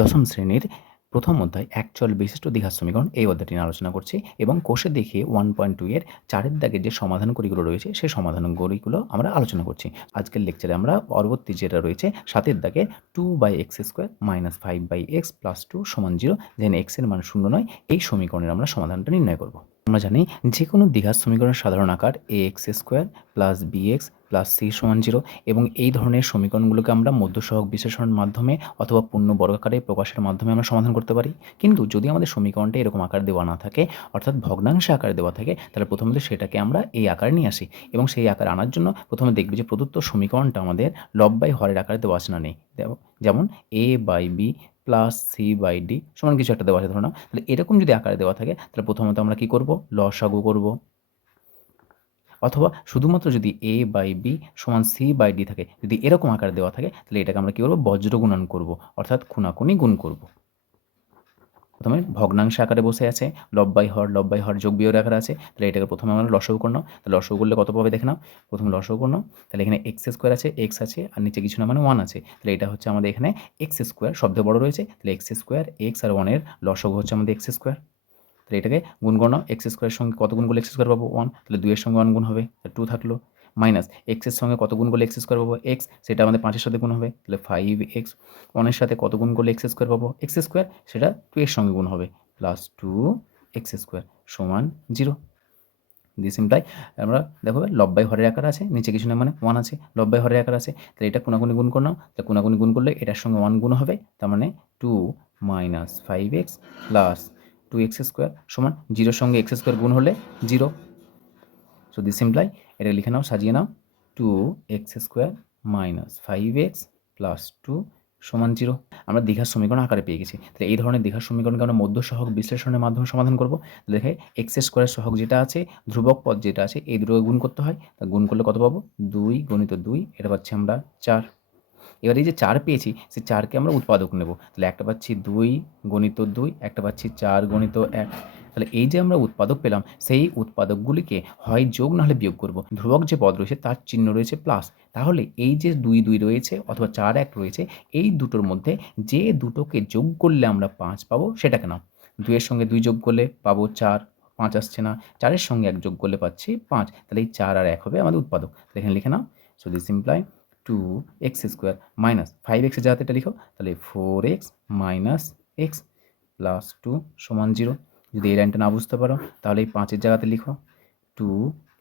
দশম শ্রেণির প্রথম অধ্যায় একচল বিশিষ্ট দীঘার সমীকরণ এই অধ্যায়টি নিয়ে আলোচনা করছি এবং কোষে দেখে ওয়ান পয়েন্ট টু এর চারের দাগের যে সমাধানগুলিগুলো রয়েছে সেই সমাধানগুলিগুলো আমরা আলোচনা করছি। আজকের লেকচারে আমরা পরবর্তী যেটা রয়েছে সাতের দাগে two by X square minus five by X plus two সমান জিরো যেখানে এক্সের মান শূন্য নয়, এই সমীকরণের আমরা সমাধানটা নির্ণয় করব। আমরা জানি যে কোনো দ্বিঘাত সমীকরণের সাধারণ আকার A X square plus B X plus C সমান জিরো এবং এই ধরনের সমীকরণগুলোকে আমরা মধ্যসহক বিশ্লেষণের মাধ্যমে অথবা পূর্ণ বর্গাকারে প্রকাশের মাধ্যমে আমরা সমাধান করতে পারি। কিন্তু যদি আমাদের সমীকরণটা এরকম আকার দেওয়া না থাকে, অর্থাৎ ভগ্নাংশে আকারে দেওয়া থাকে, তাহলে প্রথমত সেটাকে আমরা এই আকারে নিয়ে আসি এবং সেই আকার আনার জন্য প্রথমে দেখবে যে প্রদত্ত সমীকরণটা আমাদের লব বাই হরের আকারে দেওয়া আছে না নেই। যেমন A by B plus C by D সমান কিছু একটা দেওয়া আছে, ধরো না। তাহলে এরকম যদি আকারে দেওয়া থাকে, তাহলে প্রথমত আমরা কি করব? লসাগু করব। অথবা শুধুমাত্র যদি এ বাই বি সমান সি বাই ডি থাকে, যদি এরকম আকারে দেওয়া থাকে, তাহলে এটাকে আমরা কী করব? বজ্র গুণন করব। অর্থাৎ খুনাকুনি গুণ করব। প্রথমে ভগ্নাংশ আকারে বসে আছে, লব বাই হর, লব বাই হর যোগ বিয়োগ আকারে আছে, তাহলে এটাকে প্রথমে আমরা লসগু করে নাও তাহলে লসগু করলে কত পাবে দেখে নাও, প্রথম লসগু করে নাও তাহলে এখানে এক্স স্কোয়ার আছে এক্স আছে, আর নিচে কিছু না মানে ওয়ান আছে, তাহলে এটা হচ্ছে আমাদের এখানে এক্স স্কোয়ার শব্দ বড় রয়েছে, তাহলে এক্স স্কোয়ার এক্স আর ওয়ানের লসগু হচ্ছে আমাদের এক্স স্কোয়ার তাহলে এটাকে গুণ করো এক্স স্কোয়ারের সঙ্গে কত গুণ করলে এক্স স্কোয়ার পাবো? ওয়ান তাহলে দুইয়ের সঙ্গে ওয়ান গুণ হবে টু থাকল মাইনাস এক্সের সঙ্গে কত গুণ করলে এক্স স্কোয়ার পাবো? এক্স সেটা আমাদের পাঁচের সাথে গুণ হবে, তাহলে ফাইভ এক্স ওয়ানের সাথে কত গুণ করলে এক্স স্কোয়ার পাবো? এক্স স্কোয়ার সেটা টু এর সঙ্গে গুণ হবে প্লাস টু এক্স স্কোয়ার সমান জিরো দিস ইমপ্লাই আমরা দেখো লব্বাই হরের আকার আছে, নিচে কিছু না মানে ওয়ান আছে লব্বাই হরের আকার আছে, তাহলে এটা কোনাকুনি গুণ করো নাও তাহলে কোনাকুনি গুণ করলে এটার সঙ্গে ওয়ান গুণ হবে, তার মানে two minus five X plus two X square সমান জিরোর সঙ্গে এক্স স্কোয়ার গুণ হলে জিরো সো দিস ইমপ্লাই এটা লিখে নাও, সাজিয়ে নাও। Two X square minus five X plus two সমান জিরো আমরা দীঘার সমীকরণ আকারে পেয়ে গেছি। তাহলে এই ধরনের দীঘার সমীকরণকে আমরা মধ্য সহক বিশ্লেষণের মাধ্যমে সমাধান করব। দেখে এক্স স্কোয়ারের সহক যেটা আছে, ধ্রুবক পদ যেটা আছে, এই দুটোকে গুণ করতে হয়। তা গুণ করলে কত পাবো? দুই গণিত দুই, এটা পাচ্ছি আমরা চার। এবার এই যে চার পেয়েছি, সেই চারকে আমরা উৎপাদক নেব। তাহলে একটা পাচ্ছি দুই গণিত দুই, একটা পাচ্ছি চার গণিত এক। তাহলে এই যে আমরা উৎপাদক পেলাম, সেই উৎপাদকগুলিকে হয় যোগ নাহলে বিয়োগ করব। ধ্রুবক যে পদ রয়েছে, তার চিহ্ন রয়েছে প্লাস তাহলে এই যে দুই দুই রয়েছে অথবা চার এক রয়েছে, এই দুটোর মধ্যে যে দুটোকে যোগ করলে আমরা পাঁচ পাবো, সেটাকে নাও। দুইয়ের সঙ্গে দুই যোগ করলে পাবো চার, পাঁচ আসছে না। চারের সঙ্গে এক যোগ করলে পাচ্ছি পাঁচ। তাহলে এই চার আর এক হবে আমাদের উৎপাদক। এখানে লিখে নাও। So this imply two X square minus five এক্সের জায়গাতে এটা লিখো, তাহলে four X minus X plus two সমান জিরো যদি এই লাইনটা না বুঝতে পারো, তাহলে এই পাঁচের জায়গাতে লিখো। টু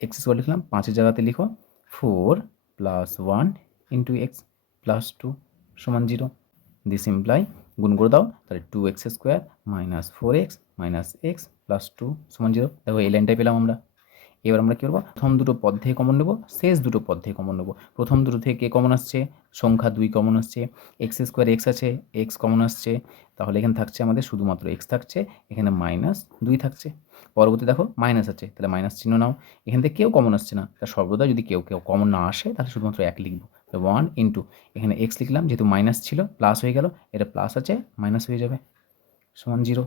এক্স স্কোয়ার লিখলাম, পাঁচের জায়গাতে লিখো four plus one into X plus two সমান জিরো দিস ইমপ্লাই গুণ করে দাও, তাহলে two X square minus four X minus X plus two সমান জিরো দেখো এই লাইনটাই পেলাম আমরা। এবার আমরা কী করব? প্রথম দুটো পদ থেকে কমন নেব, শেষ দুটো পদ থেকে কমন নেব। প্রথম দুটো থেকে কমন আসছে? সংখ্যা দুই কমন আসছে এক্স স্কোয়ার এক্স আছে এক্স কমন আসছে, তাহলে এখানে থাকছে আমাদের শুধুমাত্র এক্স থাকছে, এখানে মাইনাস দুই থাকছে। পরবর্তী দেখো মাইনাস আছে, তাহলে মাইনাস চিহ্ন নাও। এখান থেকে কেউ কমন আসছে না তাহলে সর্বদা যদি কেউ কেউ কমন না আসে, তাহলে শুধুমাত্র এক লিখব। ওয়ান ইন্টু এখানে এক্স লিখলাম, যেহেতু মাইনাস ছিল প্লাস হয়ে গেল, এটা প্লাস আছে মাইনাস হয়ে যাবে, সমান জিরো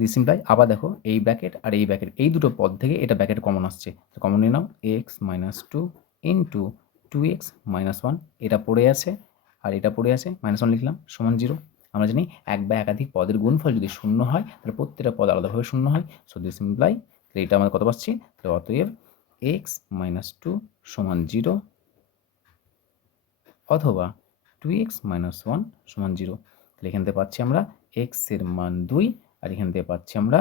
দিস ইমপ্লাই আবার দেখো এই ব্র্যাকেট আর এই ব্র্যাকেট এই দুটো পদ থেকে এটা ব্র্যাকেট কমন আসছে। কমন নিয়ে নাও X minus two into two X minus one এটা পড়ে আছে আর এটা পড়ে আছে মাইনাস ওয়ান লিখলাম, সমান জিরো আমরা জানি এক বা একাধিক পদের গুণফল যদি শূন্য হয়, তাহলে প্রত্যেকটা পদ আলাদাভাবে শূন্য হয়। সো দিস ইমপ্লাই তাহলে এটা আমরা কত পাচ্ছি? তাহলে অতএব এক্স মাইনাস টু সমান জিরো অথবা টু এক্স মাইনাস ওয়ান সমান জিরো তাহলে এখান থেকে পাচ্ছি আমরা এক্সের মান দুই আর এখান থেকে পাচ্ছি আমরা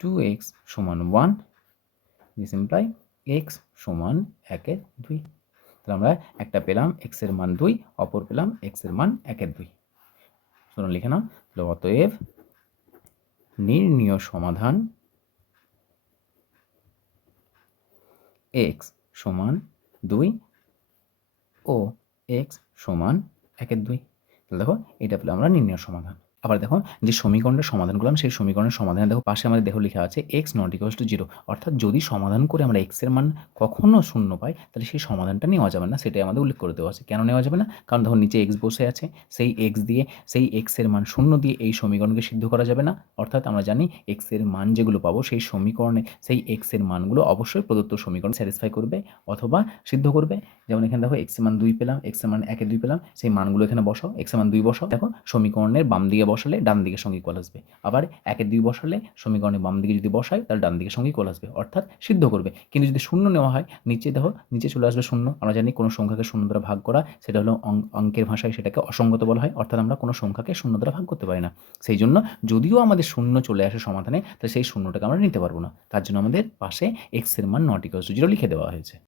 টু এক্স সমান ওয়ান দিস ইমপ্লাই এক্স সমান একের দুই। তাহলে আমরা একটা পেলাম এক্সের মান দুই, অপর পেলাম এক্সের মান একের দুই। শুনুন লিখে না তাহলে অতএব নির্ণীয় সমাধান এক্স সমান দুই ও এক্স সমান একের দুই। তাহলে দেখো, এটা পেলে আমরা নির্ণয় সমাধান। আবার দেখো যে সমীকরণটার সমাধান করলাম, সেই সমীকরণের সমাধানে দেখো পাশে আমাদের দেখো লেখা আছে X not equals to zero অর্থাৎ যদি সমাধান করে আমরা এক্সের মান কখনো শূন্য পাই, তাহলে সেই সমাধানটা নেওয়া যাবে না, সেটাই আমাদের উল্লেখ করে দেওয়া আছে। কেন নেওয়া যাবে না? কারণ দেখো নিচে এক্স বসে আছে, সেই এক্স দিয়ে, সেই এক্সের মান শূন্য দিয়ে এই সমীকরণকে সিদ্ধ করা যাবে না। অর্থাৎ আমরা জানি এক্সের মান যেগুলো পাবো, সেই সমীকরণে, সেই এক্সের মানগুলো অবশ্যই প্রদত্ত সমীকরণ স্যাটিসফাই করবে অথবা সিদ্ধ করবে। যেমন এখানে দেখো এক্সের মান দুই পেলাম এক্সের মান একে দুই পেলাম, সেই মানগুলো এখানে বসাও এক্সের মান দুই বসাও। দেখো, সমীকরণের বাম দিকে বসালে ডান দিকের সঙ্গে ইকুয়াল আসবে। আবার একের দুই বসালে সমীকরণের বাম দিকে যদি বসায়, তাহলে ডান দিকের সঙ্গে ইকুয়াল আসবে। অর্থাৎ সিদ্ধ করবে। কিন্তু যদি শূন্য নেওয়া হয়, নিচে দেখো, নিচে চলে আসবে শূন্য। আমরা জানি কোনো সংখ্যাকে শূন্য দ্বারা ভাগ করা, সেটা হলো অঙ্ক- অঙ্কের ভাষায় সেটাকে অসঙ্গত বলা হয়। অর্থাৎ আমরা কোনো সংখ্যাকে শূন্য দ্বারা ভাগ করতে পারি না। সেই জন্য যদিও আমাদের শূন্য চলে আসে সমাধানে, তাহলে সেই শূন্যটাকে আমরা নিতে পারব না। তার জন্য আমাদের পাশে এক্সের মান নট ইকুয়াল টু জিরো লিখে দেওয়া হয়েছে।